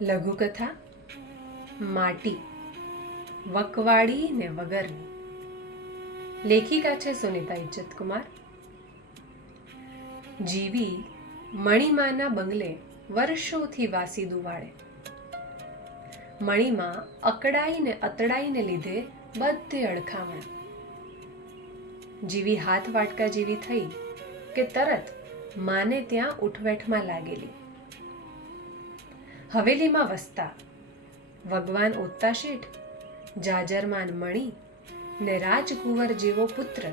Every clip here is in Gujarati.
લઘુકથા માટી વકવાડી ને વગરની. લેખિકા છે સુનિતા ઇજ્જતકુમાર. જીવી મણિમાના બંગલે વર્ષોથી વાસીદું વાળે. મણિમાં અકડાઈને અતડાઈને લીધે બધે અડખામણ. જીવી હાથ વાટકા જેવી થઈ કે તરત માને ત્યાં ઉઠવેઠમાં લાગેલી. હવેલીમાં વસતા ભગવાન ઓત્તા શેઠ, જાજરમાન મણી ને રાજકુંવર જેવો પુત્ર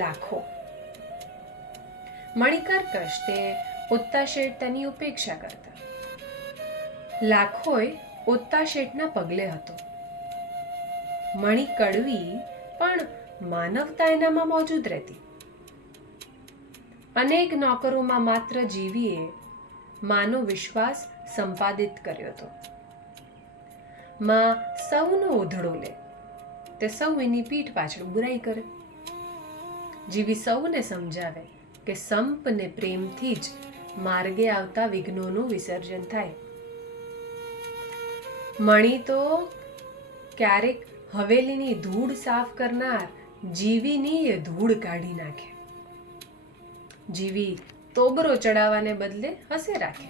લાખો. મણિકર કષ્ટે ઓત્તા શેઠ તેની ઉપેક્ષા કરતા. લાખોય ઓત્તા શેઠના પગલે હતો. મણી કડવી પણ માનવતા એનામાં મોજૂદ રહેતી. અનેક નોકરોમાં માત્ર જીવીએ માનો વિશ્વાસ સંપાદિત કર્યો હતો. માં સૌનો ઓધડો લે તે સૌ એની પીઠ પાછળ બુરાઈ કરે. જીવી સૌને સમજાવે કે સંપ ને પ્રેમથી જ માર્ગે આવતા વિઘ્નોનું વિસર્જન થાય. મણી તો ક્યારેક હવેલીની ધૂળ સાફ કરનાર જીવીની એ ધૂળ કાઢી નાખે. જીવી તોબરો ચડાવવાને બદલે હસે રાખે.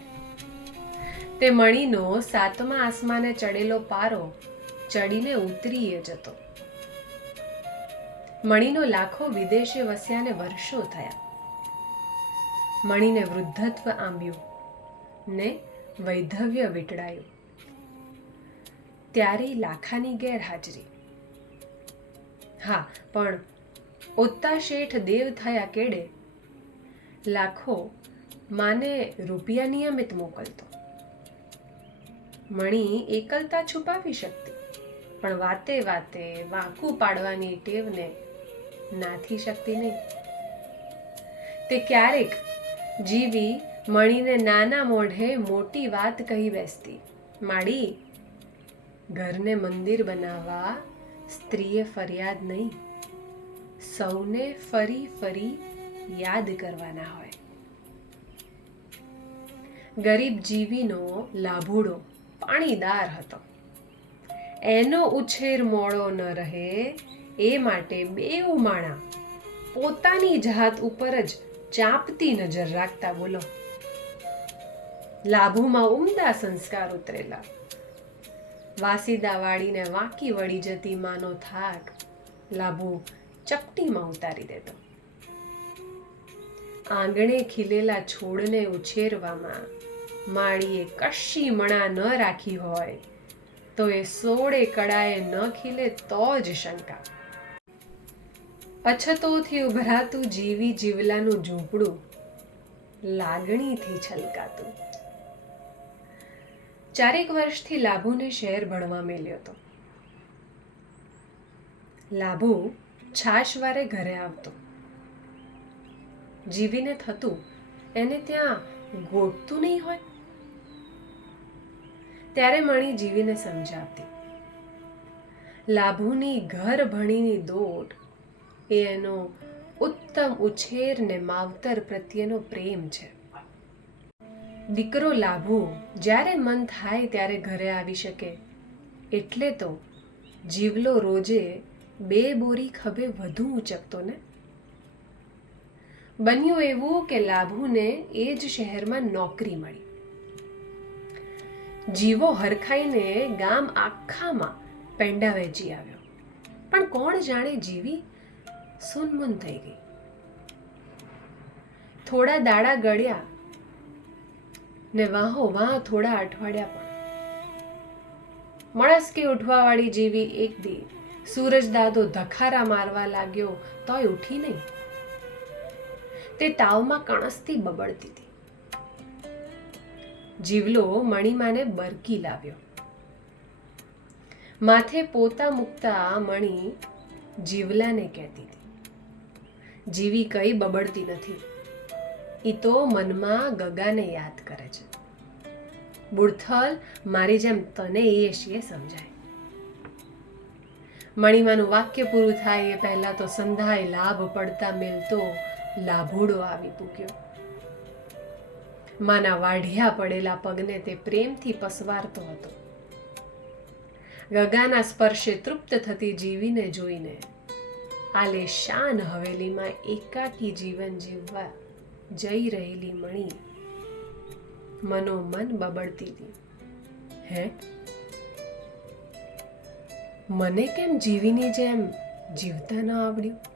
તે મણીનો સાતમા આસમાને ચડેલો પારો ચડીને ઉતરીએ જતો. મણીનો લાખો વિદેશે વસ્યાને વર્ષો થયા. મણીને વૃદ્ધત્વ આંબ્યું ને વૈધવ્ય વીટળાયું. ત્યારે લાખાની ગેરહાજરી. હા, પણ ઓત્તા શેઠ દેવ થયા કેડે લાખો માને રૂપિયા નિયમિત મોકલતો. મણી એકલતા છુપાવી શકતી, પણ વાતે વાતે વાંકું પાડવાની ટેવને નાથી શકતી નહીં. તે ક્યારેક જીવી મણીને નાના મોઢે મોટી વાત કહી બેસતી. માડી, ઘરને મંદિર બનાવવા સ્ત્રીએ ફરિયાદ નહીં, સૌને ફરી ફરી યાદ કરવાના હોય. ગરીબ જીવીનો લાભુડો પાણીદાર હતો. એનો ઉછેર મોડો ન રહે એ માટે બેઉ માણા પોતાની જાત ઉપર જ ચાંપતી નજર રાખતા. બોલો, લાભુમાં ઉમદા સંસ્કાર ઉતરેલા. વાસીદા વાળીને વાંકી વળી જતી માનો થાક લાભુ ચપટીમાં ઉતારી દેતો. આંગણે ખીલેલા છોડને ઉછેરવામાં માળીએ કશી મણા ન રાખી હોય તો એ સોળે કડાએ ન ખીલે તો જ શંકા. અછતોથી ઉભરાતું જીવી જીવલાનું ઝૂંપડું લાગણીથી છલકાતું. ચારેક વર્ષથી લાભુને શહેર ભણવા મેલ્યો હતો. લાભુ છાશવારે ઘરે આવતો. જીવીને થતું એને ત્યાં ગોઠતું નહીં હોય. ત્યારે મણી જીવીને સમજાવતી. લાભુની ઘર ભણીની દોટ એ એનો ઉત્તમ ઉછેર ને માવતર પ્રત્યેનો પ્રેમ છે. દીકરો લાભુ જ્યારે મન થાય ત્યારે ઘરે આવી શકે એટલે તો જીવલો રોજે 2 બોરી ખભે વધુ ઉચકતો ને. બન્યું એવું કે લાભુને એ જ શહેરમાં નોકરી મળી. જીવો હરખાઈને ગામ આખામાં પેંડા વેચી આવ્યો. પણ કોણ જાણે જીવી સુનમુન થઈ ગઈ. થોડા દાડા ગળ્યા ને વાહો વાહ થોડા અઠવાડિયા પણ. મળસ્કે ઉઠવાવાળી જીવી એક દી સૂરજ દાદો ધખારા મારવા લાગ્યો તોય ઉઠી નહીં. તે તાવમાં કણસથી બબડતી હતી. જીવલો મણીમાને બરકી લાવ્યો. માથે પોતા મૂકતા મણી જીવલાને કહેતી હતી, જીવી કઈ બબડતી નથી, ઈ તો મનમાં ગગાને યાદ કરે છે. બુડથલ મારી જેમ તને એ શીએ સમજાય. મણીમાનું વાક્ય પૂરું થાય એ પહેલા તો સંધાય લાભ પડતા મેલતો લાભુડો આવી પૂગ્યો. માના વાઢિયા પડેલા પગને તે પ્રેમથી પસવારતો હતો. ગગાના સ્પર્શે તૃપ્ત થતી જીવીને જોઈને આલેશાન હવેલીમાં એકાકી જીવન જીવવા જઈ રહેલી મણી મનોમન બબડતી હતી, હે, મને કેમ જીવીની જેમ જીવતા ન આવડ્યું?